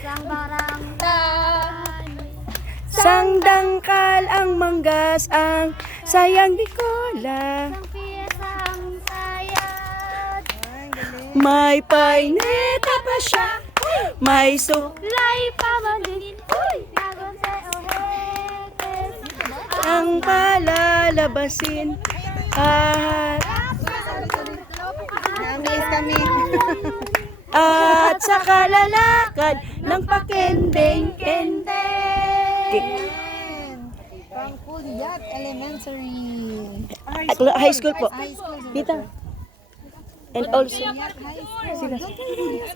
Isang barangay. Sang dangkal ang manggas ang sayang di kola. Isang piyesang sayad. May paineta pa siya. May Lay pa man din. Nagon sa ohetes. ang palalabasin. Na-amaze kami. At sa kalalakad ng pakendeng-kendeng. Pangkulyat Elementary. High school po. High school. Dito. And also, High school.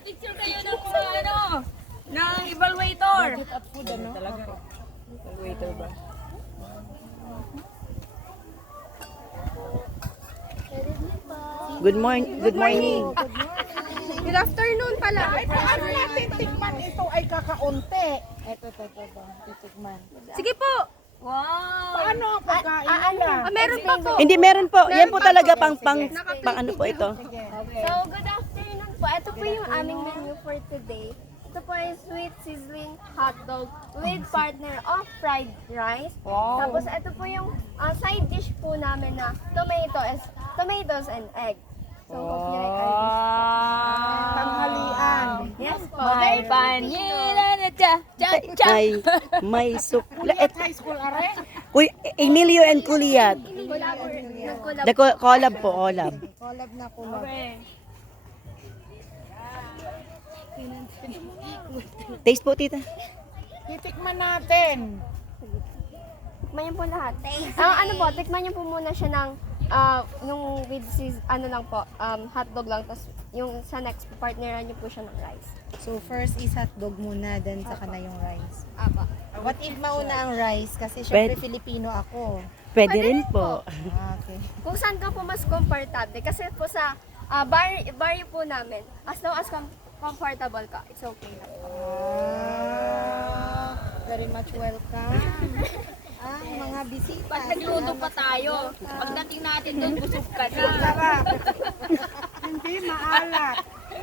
Picture kayo ng ng evaluator. good morning. Good morning. Good afternoon pala. Ay, paano natin tikman ito ay kakaunti? Ito, titikman. Sige po. Wow. Paano ang pagkain nila? Meron pa po. Hindi meron po. Yan po talaga pang ano po ito. So, good afternoon po. Ito po yung aming menu for today. Ito po ay sweet sizzling hotdog with partner of fried rice. Tapos ito po yung side dish po namin na tomatoes and egg. So, copyright our dish. Tanghalian. Yes po. May panila na cha. Ay, may sukla. High school are? Emilio and Kuliat. Nagkulab. The collab po, collab. Collab na collab. Taste po, tita. Titikman natin. Tikman niyo po lahat. Ano po, tikman niyo po muna siya ng nung with ano lang po, hotdog lang. Tapos yung sa next partneran niyo po siya ng rice. So first is hotdog muna, then saka na yung rice. Apa. What if mauna ang rice? Kasi syempre Pwede. Filipino ako. Pwede rin po. Okay. Kung saan ka po mas comfortable. Kasi po sa bar po namin, as long as comfortable ka, it's okay lang. Very much welcome. Mga bisita. Pag nagluto pa tayo, pagdating natin doon, busog ka na. Sarap. Hindi maalat.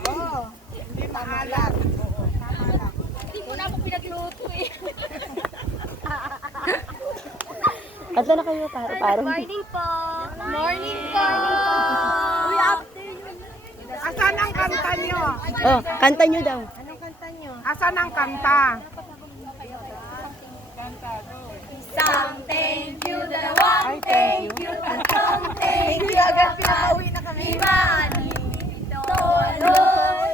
Oh, Hindi maalat. Oo, tama lang. Hindi mo na ako pinagluto eh. Kanta na kayo, paro-paro. Morning po! Morning po! Asan ang kanta nyo? Oh, kanta nyo daw. anong kanta nyo? Asan ang kanta? Thank you, dalawa. Ay, thank you. Thank you agad, pinauwi na kami.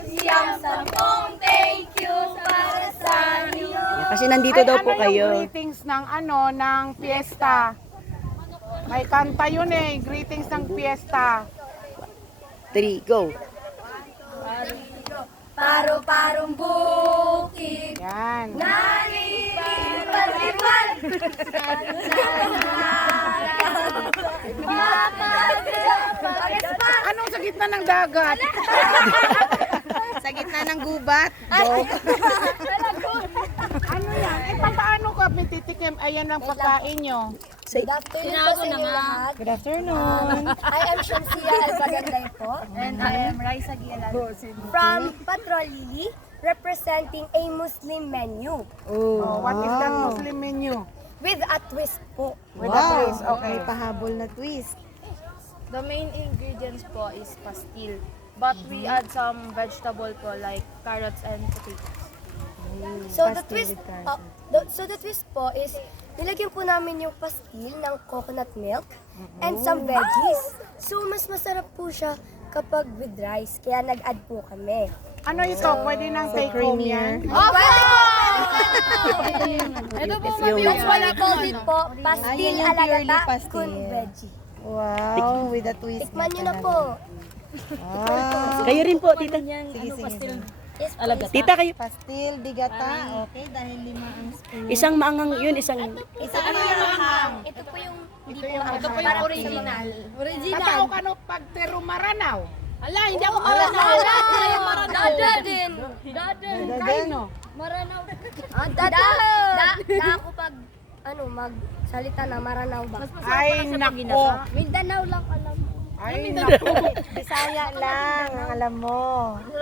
Siyam sampung thank you para sa inyo. Kasi nandito daw po Ano kayo. yung greetings ng ng fiesta? May kanta yun eh, greetings ng fiesta. 3, go. Paro-parong bukid, Yan. nalipad-lipad. Anong sa gitna ng dagat? Sa gitna ng gubat. Joke. Ano yan? Eh, paano ka titikim? Ayan ang pagkain nyo. Good afternoon po Tinago sa na inyo nga. lahat. Good afternoon. I am Shamsia Albaganday po. And I am Raisa Gialan. From Patrol Lily, representing a Muslim menu. Oh, what is that Muslim menu? With a twist po. With a twist, okay. May pahabol na twist. The main ingredients po is pastil. But we add some vegetable po like carrots and potatoes. So the Pastil twist with carrots. the twist po is nilagyan po namin yung pastil ng coconut milk and some veggies. So mas masarap po siya kapag with rice. Kaya nag-add po kami. Ano ito? Pwede nang take home yan? Oh, pwede po! Ito po, That's why I called it po, pastil Ayun yung purely alagata pastil. kun veggie. Wow, with a twist. Tikman nyo na po. Wow. Kayo rin po, tita. Sige, sige. Yes, po. Tita, kayo. Pastil, digata. Okay, dahil 5 ang spoon. Isang maangang yun, isang... Ito po yung ito po yung Ito po yung original. Tatao ka no pag pero maranaw. Ala, hindi ako maranaw. Dada din. Kaino? Da ako pag magsalita na maranaw ba? Ay, nako. Mindanao lang alam mo. Ay, nako. Bisaya lang ang alam mo.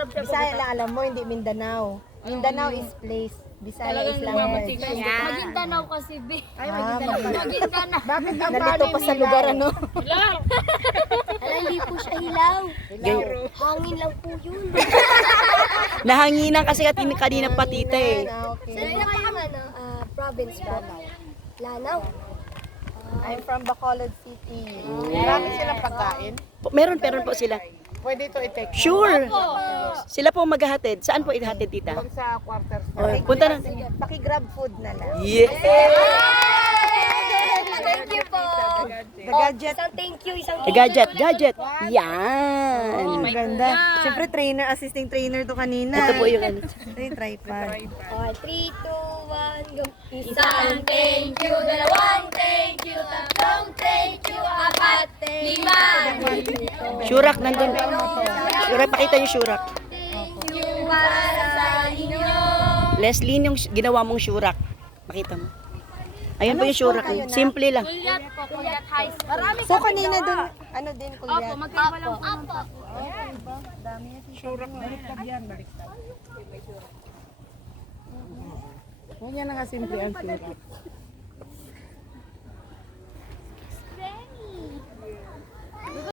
Bisaya lang alam mo, hindi Mindanao. Mindanao is place. Bisaya is language. Maguindanao kasi, be. Ay, Maguindanao pala. Maguindanao. Bakit ang Nalito pa sa lugar, ano? Hindi po siya hilaw. Ganyan. Hangin lang po yun. Nahanginan kasi at kanina patita eh. Okay. Saan po kayong province po? Lanao. I'm from Bacolod City. Marami silang pagkain. Meron po sila. Pwede ito i-take. Sure. Sila po maghahatid. Saan po ihatid, tita? Doon sa quarter Or, store. punta na. Paki-grab food na lang. Yeah. Thank you po. The gadget. Isang thank you, isang Gadget. Yan. Ang ganda. Siyempre, trainer, assisting trainer to kanina. Ito po yung ano. Ito yung tripod. 3, 2, 1, go. Isang thank you, dalawang thank you, tatlong thank you, apat, lima. Shurak nandun. Shurak, pakita yung shurak. Thank you para sa inyo. Leslie, yung ginawa mong shurak. Pakita mo. Ayun po yung shurak. Simple lang. Kulyat po, Kulyat High School. Marami So, kanina dun, ano din, Opo, kuya? magkaiba lang po. Opo. Shurak, baliktad yan, baliktad. Ganyan na nga simple ang shurak.